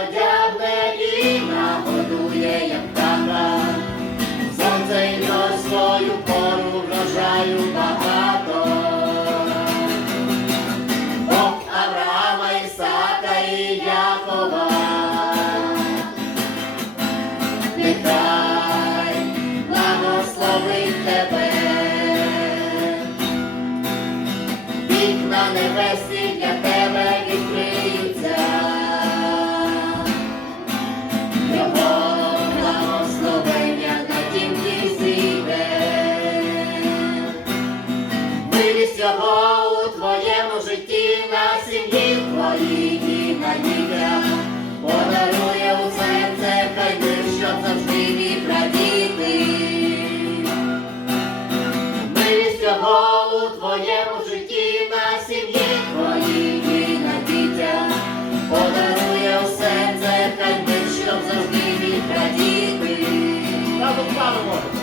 одягне і нагодує, як тата, Сонце й свою пору врожаю багато, Бог Авраама, Ісака і Якова. Нехай благословить тебе, вікна небесні для тебе. Милість його у твоєму житті, на сім'ї твоїй і на дітях, подарує у серце хай мир, щоб завжди вік радіти. Милість його у твоєму житті, на сім'ї твоїй на дітях, подарує у серце хай мир, щоб завжди вік радіти. Разом пану